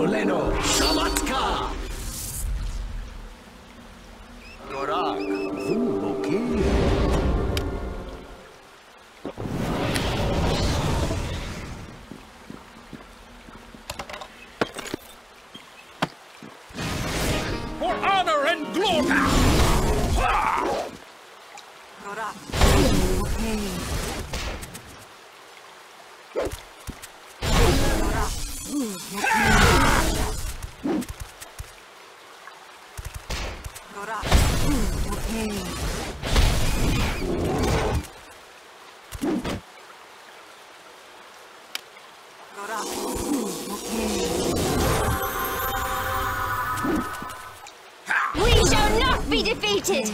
Soleno, Shamatka! Gorak, Vuloki. For honor and glory! Gorak. We shall not be defeated!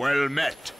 Well met.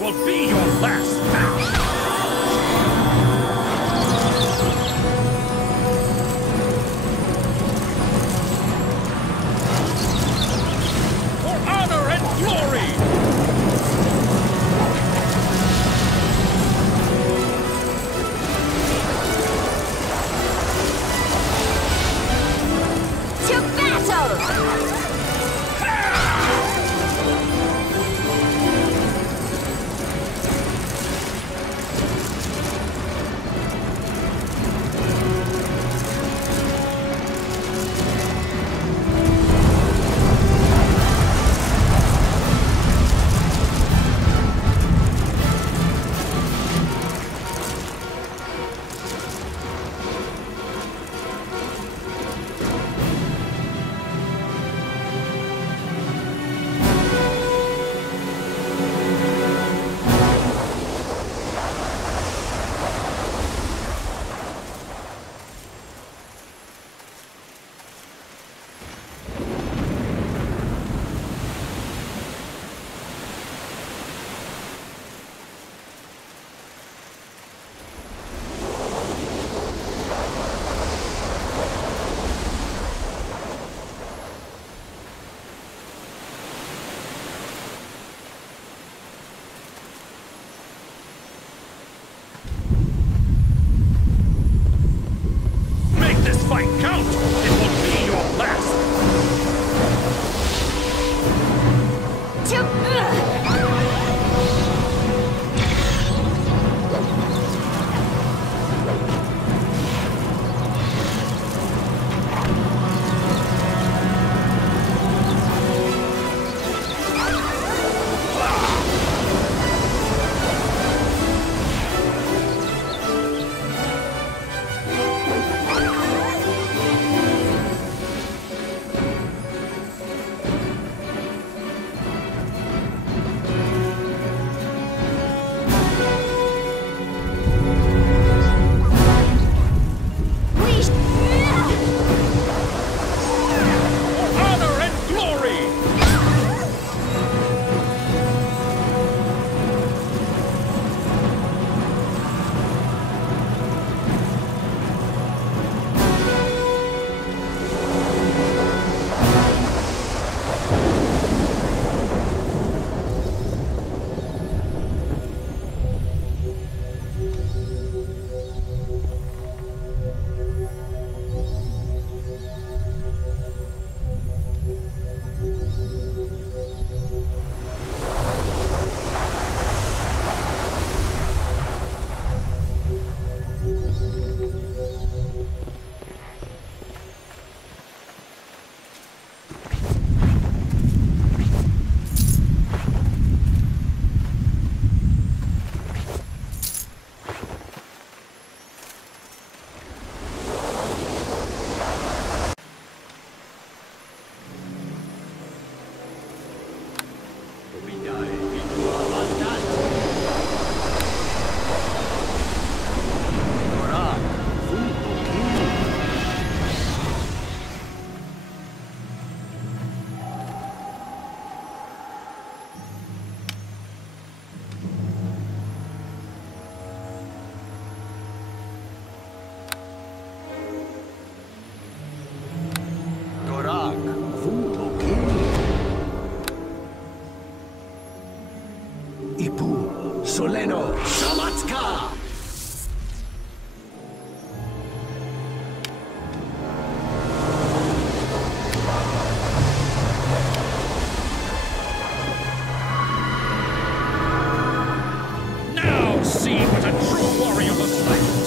will be your last match! For honor and glory! Soleno Shamatka! Now see what a true warrior looks like!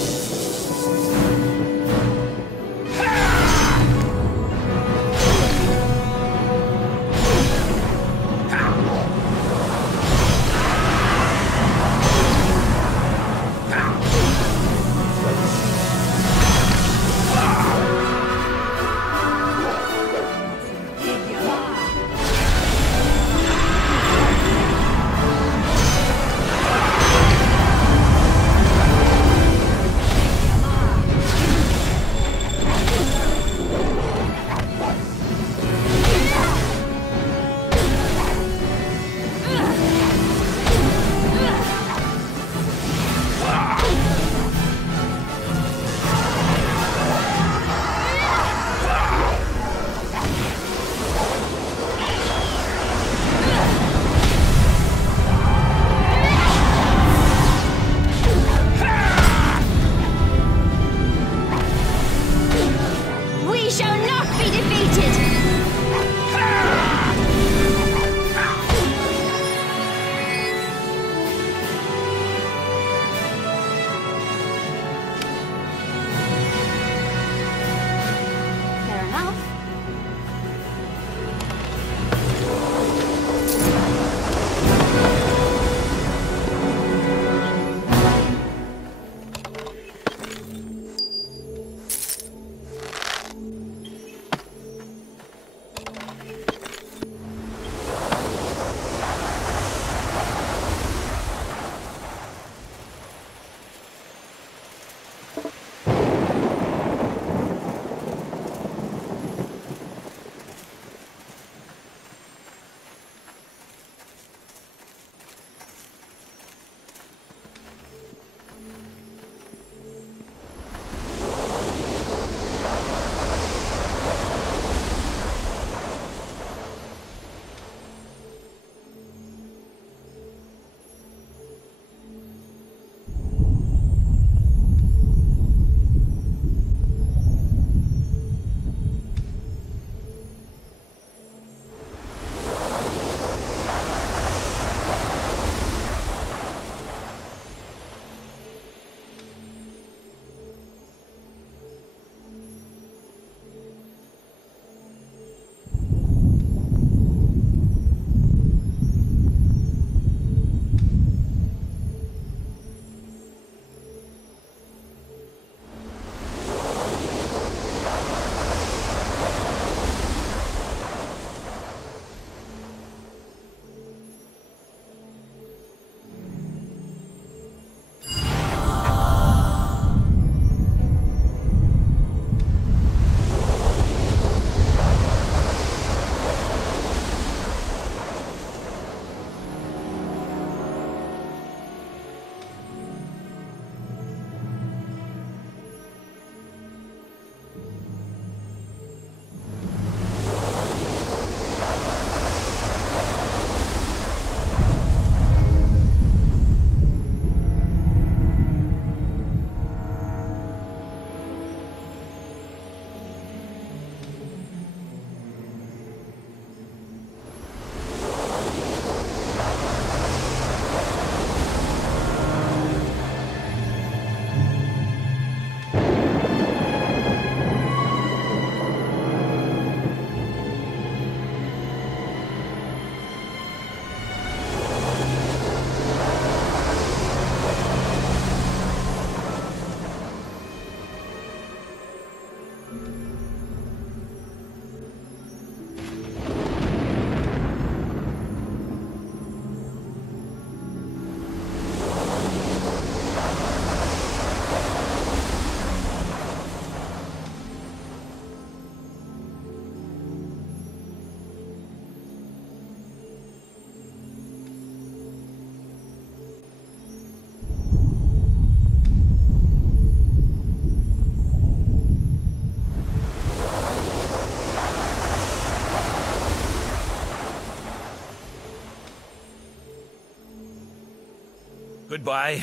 Goodbye,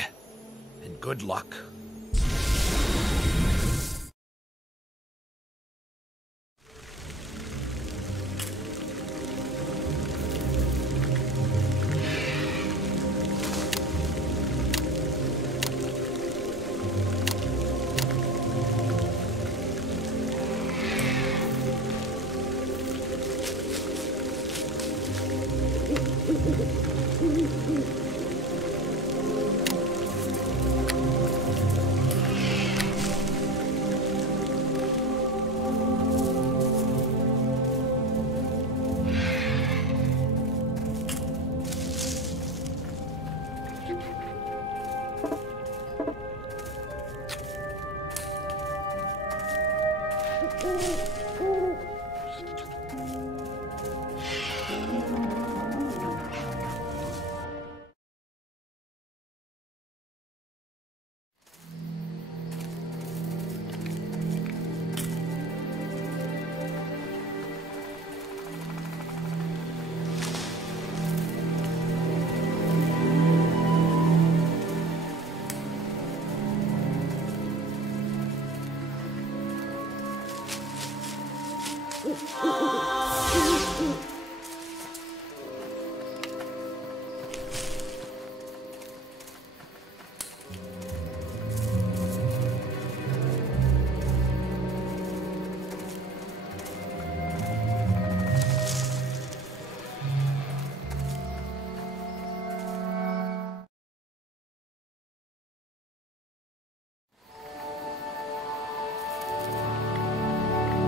and good luck.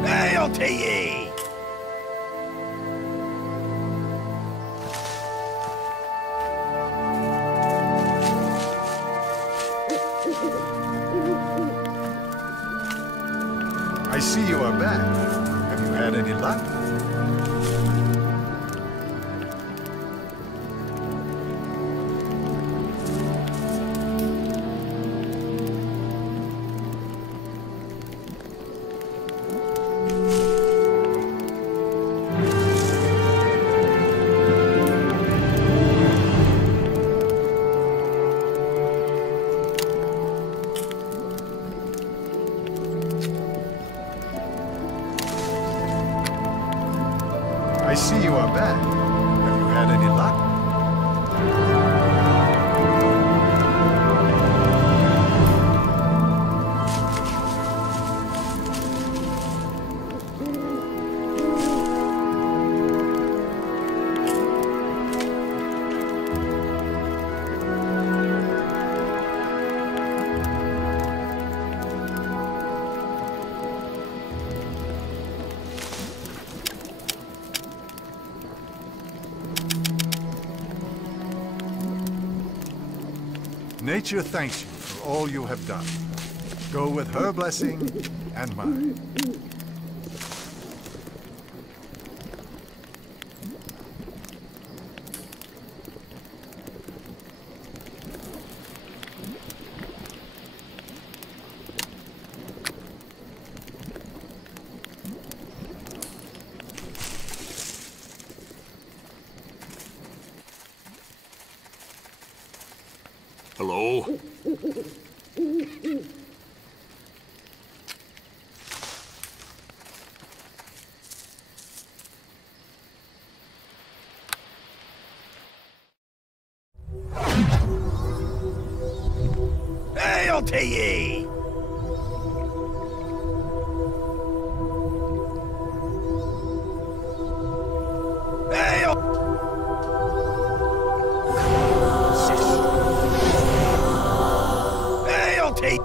Hail to ye! I see you are back. Have you had any luck? I see you are back. Have you had any luck? Nature thanks you for all you have done. Go with her blessing and mine. Hello? Hail to ye! Hail! Hail to ye!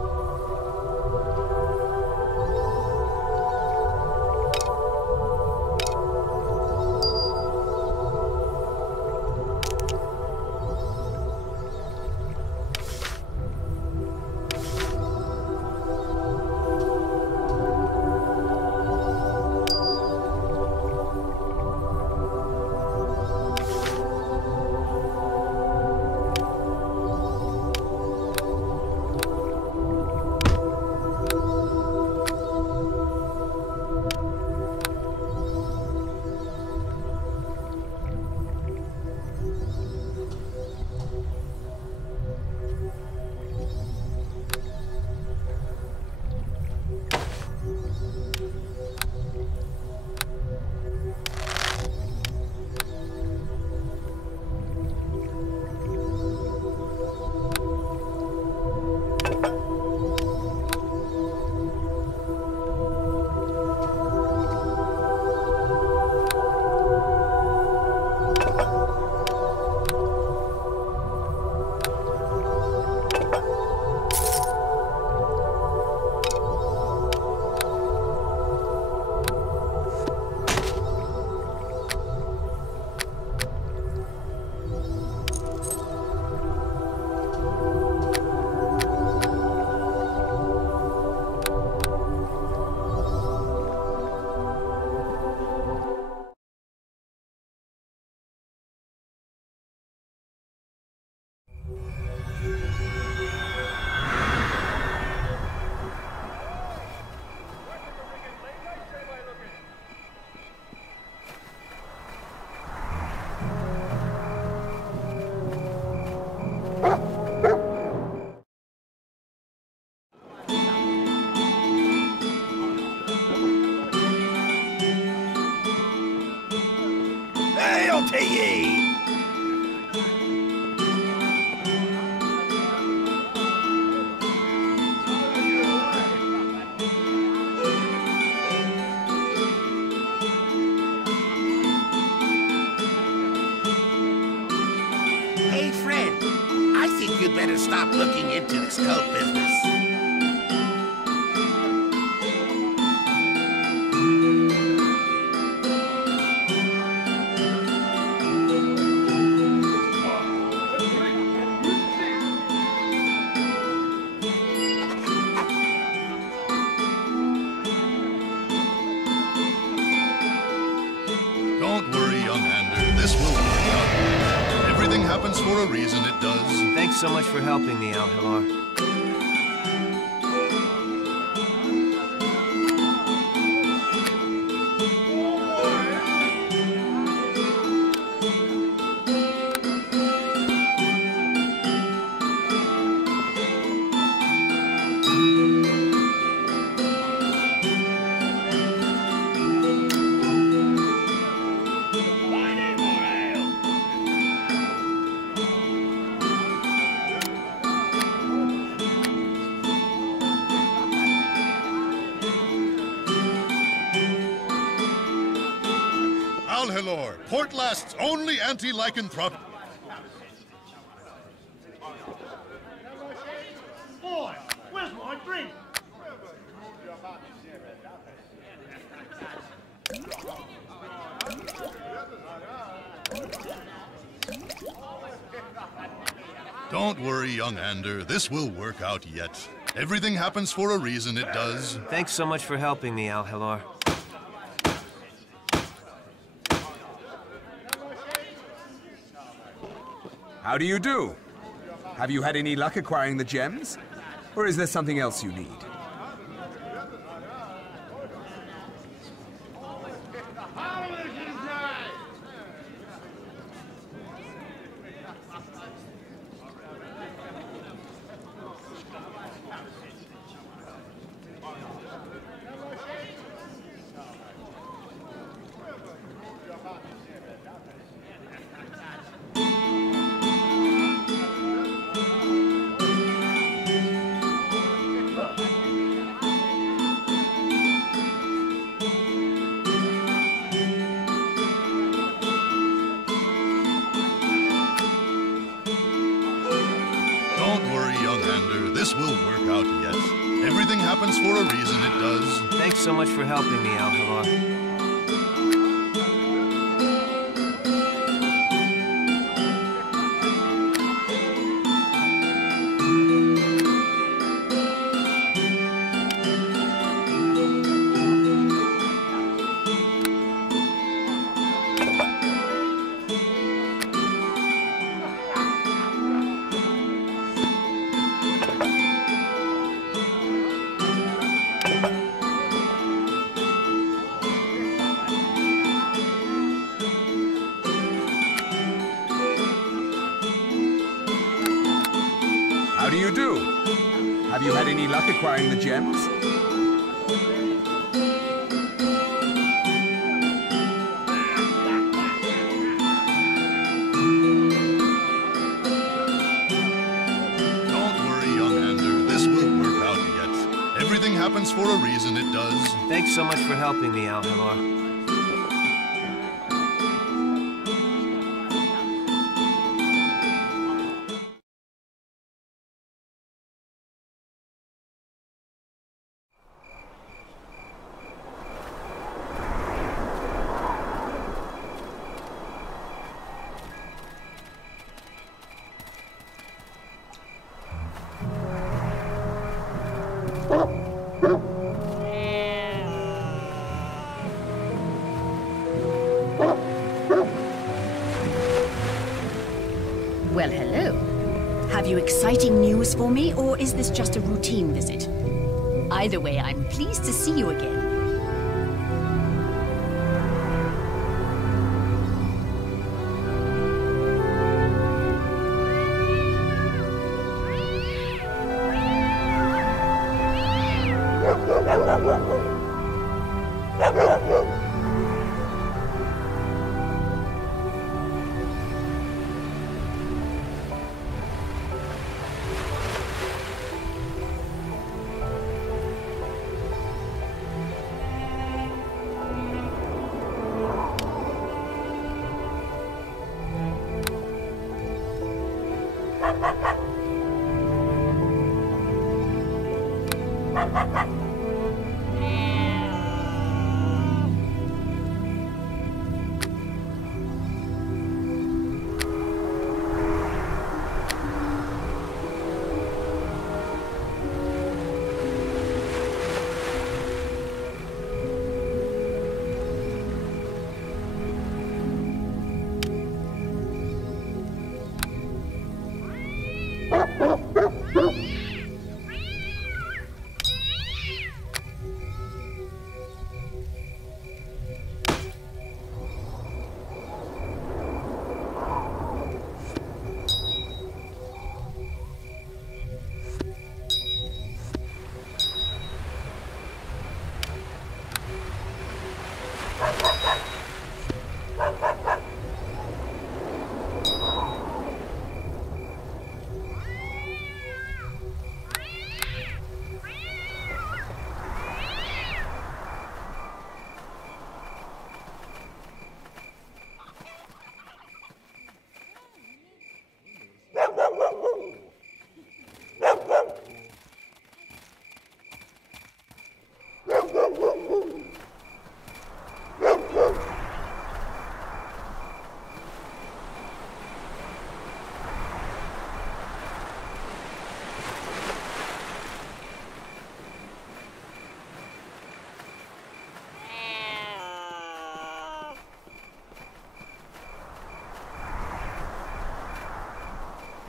Hail to ye! Hey, friend. I think you'd better stop looking into this cult business. Don't worry, young Ander. This will work out. Everything happens for a reason, it does. Thanks so much for helping me, Al-Hilar. Al-Hilor, Port Last's only anti-lycanthrope. Boy, where's my drink? Don't worry, young Ander. This will work out yet. Everything happens for a reason, it does. Thanks so much for helping me, Al-Hilar. How do you do? Have you had any luck acquiring the gems? Or is there something else you need? Don't worry, young Ander. This will work out yet. Everything happens for a reason, it does. Thanks so much for helping me, Al-Hilar. How do you do? Have you had any luck acquiring the gems? Don't worry, young Ander. This will work out yet. Everything happens for a reason, it does. Thanks so much for helping me, Al-Hilar. Well, hello. Have you exciting news for me, or is this just a routine visit? Either way, I'm pleased to see you again.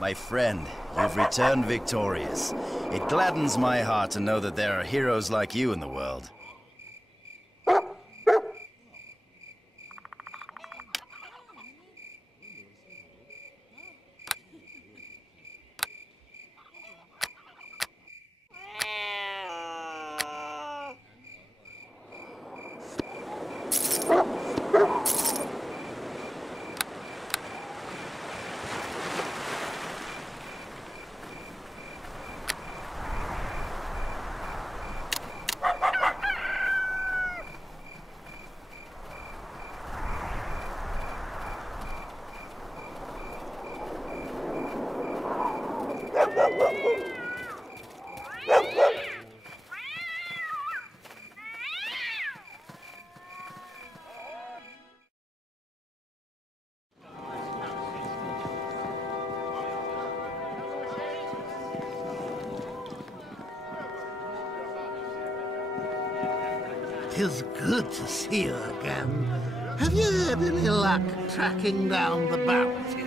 My friend, you've returned victorious. It gladdens my heart to know that there are heroes like you in the world. Tis good to see you again. Have you had any luck tracking down the bounty?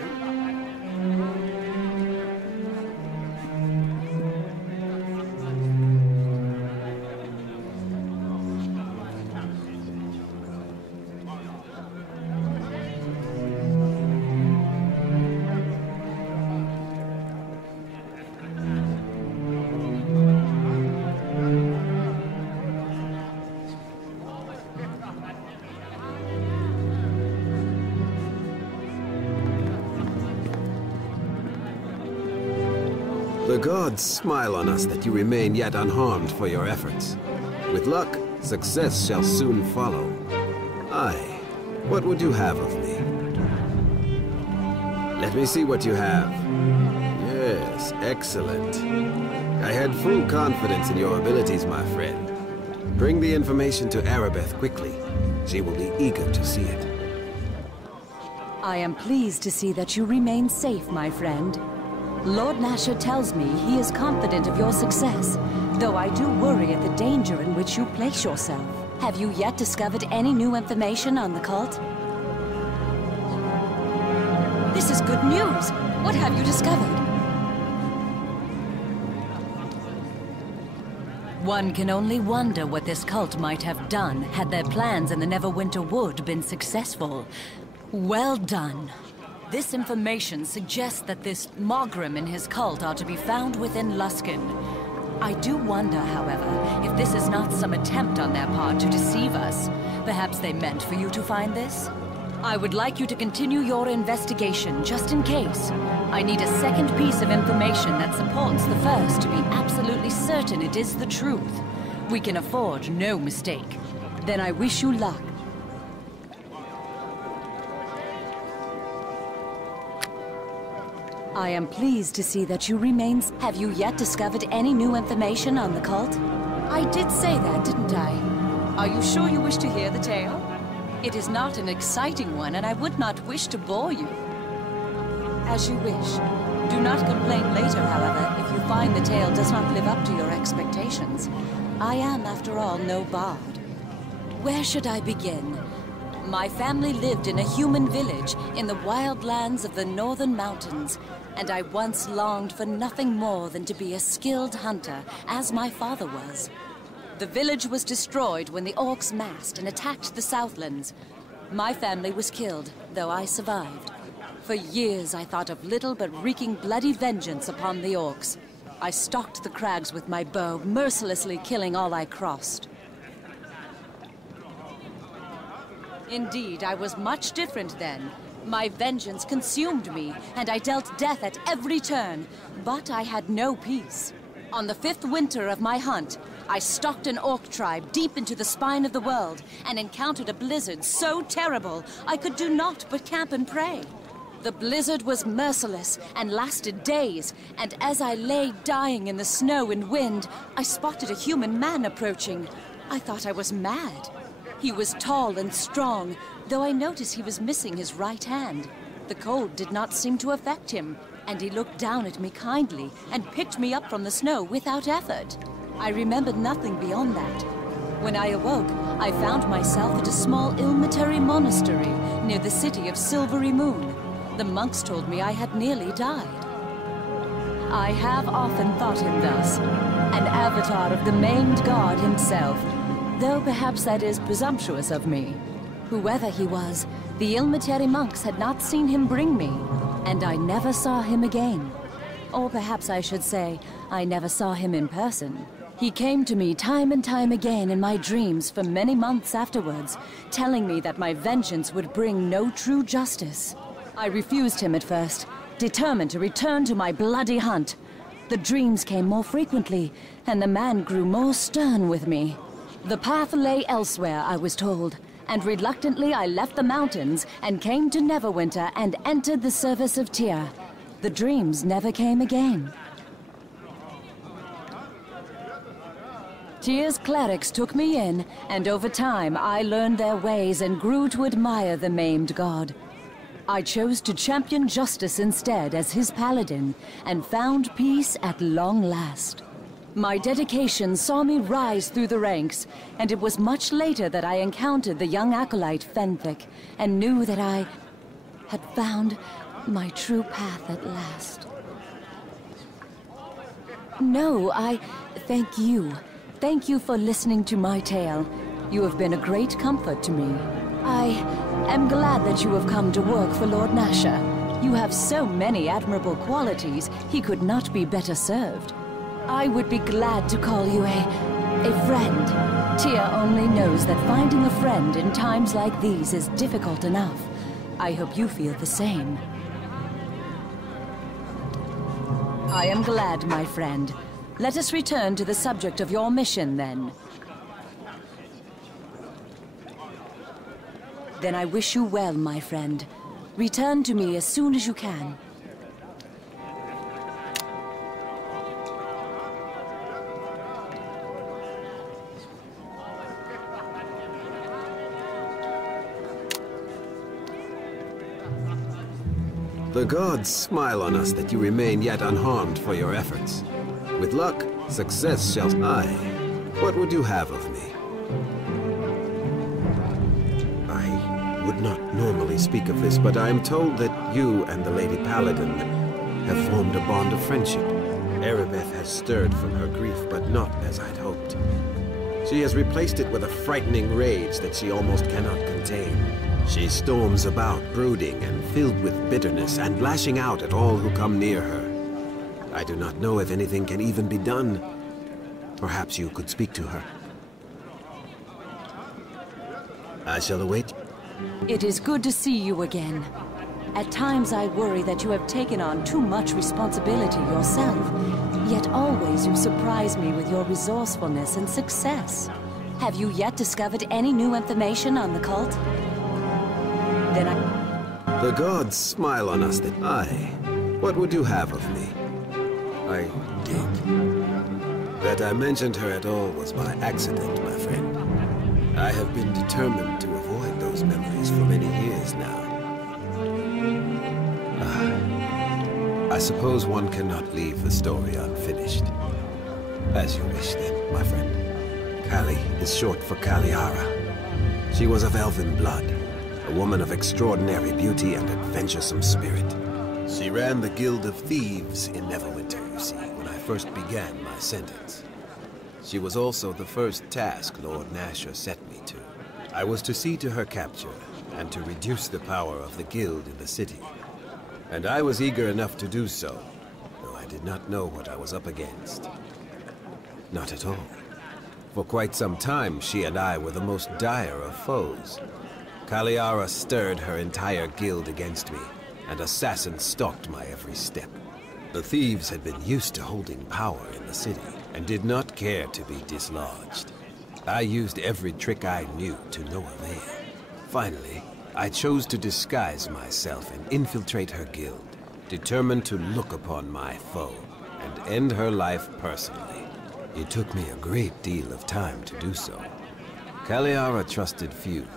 The gods smile on us that you remain yet unharmed for your efforts. With luck, success shall soon follow. Aye, what would you have of me? Let me see what you have. Yes, excellent. I had full confidence in your abilities, my friend. Bring the information to Arabeth quickly. She will be eager to see it. I am pleased to see that you remain safe, my friend. Lord Nasher tells me he is confident of your success, though I do worry at the danger in which you place yourself. Have you yet discovered any new information on the cult? This is good news! What have you discovered? One can only wonder what this cult might have done had their plans in the Neverwinter Wood been successful. Well done. This information suggests that this Mogrim and his cult are to be found within Luskan. I do wonder, however, if this is not some attempt on their part to deceive us. Perhaps they meant for you to find this? I would like you to continue your investigation, just in case. I need a second piece of information that supports the first to be absolutely certain it is the truth. We can afford no mistake. Then I wish you luck. I am pleased to see that you remain... Have you yet discovered any new information on the cult? I did say that, didn't I? Are you sure you wish to hear the tale? It is not an exciting one, and I would not wish to bore you. As you wish. Do not complain later, however, if you find the tale does not live up to your expectations. I am, after all, no bard. Where should I begin? My family lived in a human village in the wild lands of the northern mountains, and I once longed for nothing more than to be a skilled hunter, as my father was. The village was destroyed when the orcs massed and attacked the Southlands. My family was killed, though I survived. For years I thought of little but wreaking bloody vengeance upon the orcs. I stalked the crags with my bow, mercilessly killing all I crossed. Indeed, I was much different then. My vengeance consumed me, and I dealt death at every turn, but I had no peace. On the 5th winter of my hunt, I stalked an orc tribe deep into the spine of the world, and encountered a blizzard so terrible I could do naught but camp and pray. The blizzard was merciless and lasted days, and as I lay dying in the snow and wind, I spotted a human man approaching. I thought I was mad. He was tall and strong, though I noticed he was missing his right hand. The cold did not seem to affect him, and he looked down at me kindly and picked me up from the snow without effort. I remembered nothing beyond that. When I awoke, I found myself at a small Ilmitary monastery near the city of Silvery Moon. The monks told me I had nearly died. I have often thought him thus, an avatar of the maimed god himself, though perhaps that is presumptuous of me. Whoever he was, the Ilmitary monks had not seen him bring me, and I never saw him again. Or perhaps I should say, I never saw him in person. He came to me time and time again in my dreams for many months afterwards, telling me that my vengeance would bring no true justice. I refused him at first, determined to return to my bloody hunt. The dreams came more frequently, and the man grew more stern with me. The path lay elsewhere, I was told, and reluctantly I left the mountains and came to Neverwinter and entered the service of Tyr. The dreams never came again. Tyr's clerics took me in, and over time I learned their ways and grew to admire the maimed god. I chose to champion justice instead as his paladin, and found peace at long last. My dedication saw me rise through the ranks, and it was much later that I encountered the young acolyte Fenthic, and knew that I had found my true path at last. No, I thank you. Thank you for listening to my tale. You have been a great comfort to me. I am glad that you have come to work for Lord Nasher. You have so many admirable qualities, he could not be better served. I would be glad to call you a friend. Tyr only knows that finding a friend in times like these is difficult enough. I hope you feel the same. I am glad, my friend. Let us return to the subject of your mission, then. Then I wish you well, my friend. Return to me as soon as you can. The gods smile on us that you remain yet unharmed for your efforts. With luck, success shall... Aye. What would you have of me? I would not normally speak of this, but I am told that you and the Lady Paladin have formed a bond of friendship. Arabeth has stirred from her grief, but not as I'd hoped. She has replaced it with a frightening rage that she almost cannot contain. She storms about, brooding and filled with bitterness, and lashing out at all who come near her. I do not know if anything can even be done. Perhaps you could speak to her. I shall await. It is good to see you again. At times I worry that you have taken on too much responsibility yourself, yet always you surprise me with your resourcefulness and success. Have you yet discovered any new information on the cult? Then The gods smile on us that I What would you have of me? I did. That I mentioned her at all was by accident, my friend. I have been determined to avoid those memories for many years now. I suppose one cannot leave the story unfinished. As you wish then, my friend. Kali is short for Kaliara. She was of elven blood, a woman of extraordinary beauty and adventuresome spirit. She ran the Guild of Thieves in Neverwinter, you see, when I first began my sentence. She was also the first task Lord Nasher set me to. I was to see to her capture, and to reduce the power of the Guild in the city. And I was eager enough to do so, though I did not know what I was up against. Not at all. For quite some time, she and I were the most dire of foes. Kaliara stirred her entire guild against me, and assassins stalked my every step. The thieves had been used to holding power in the city, and did not care to be dislodged. I used every trick I knew to no avail. Finally, I chose to disguise myself and infiltrate her guild, determined to look upon my foe and end her life personally. It took me a great deal of time to do so. Kaliara trusted few,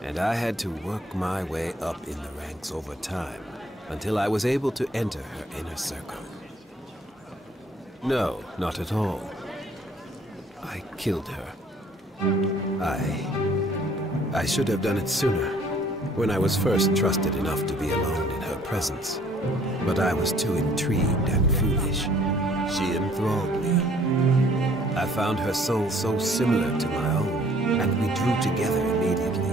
and I had to work my way up in the ranks over time until I was able to enter her inner circle. No, not at all. I killed her. I should have done it sooner, when I was first trusted enough to be alone in her presence. But I was too intrigued and foolish. She enthralled me. I found her soul so similar to my own, and we drew together immediately.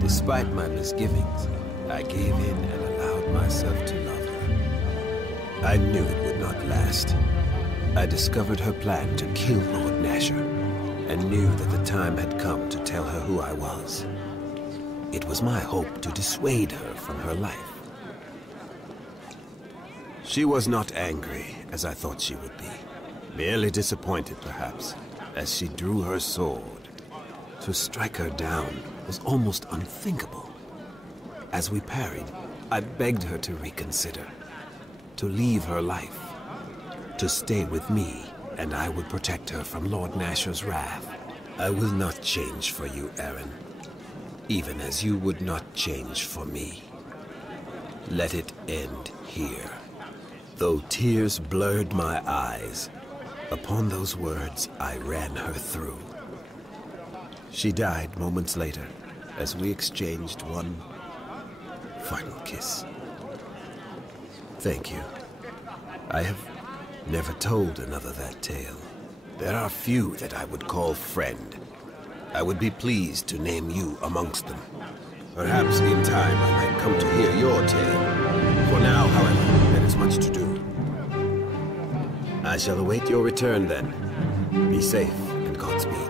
Despite my misgivings, I gave in and allowed myself to love her. I knew it would not last. I discovered her plan to kill Lord Nasher, and knew that the time had come to tell her who I was. It was my hope to dissuade her from her life. She was not angry, as I thought she would be. Merely disappointed, perhaps, as she drew her sword. To strike her down was almost unthinkable. As we parried, I begged her to reconsider, to leave her life, to stay with me, and I would protect her from Lord Nasher's wrath. I will not change for you, Aaron, even as you would not change for me. Let it end here. Though tears blurred my eyes, upon those words I ran her through. She died moments later, as we exchanged one final kiss. Thank you. I have never told another that tale. There are few that I would call friend. I would be pleased to name you amongst them. Perhaps in time I might come to hear your tale. For now, however, there is much to do. I shall await your return then. Be safe and Godspeed.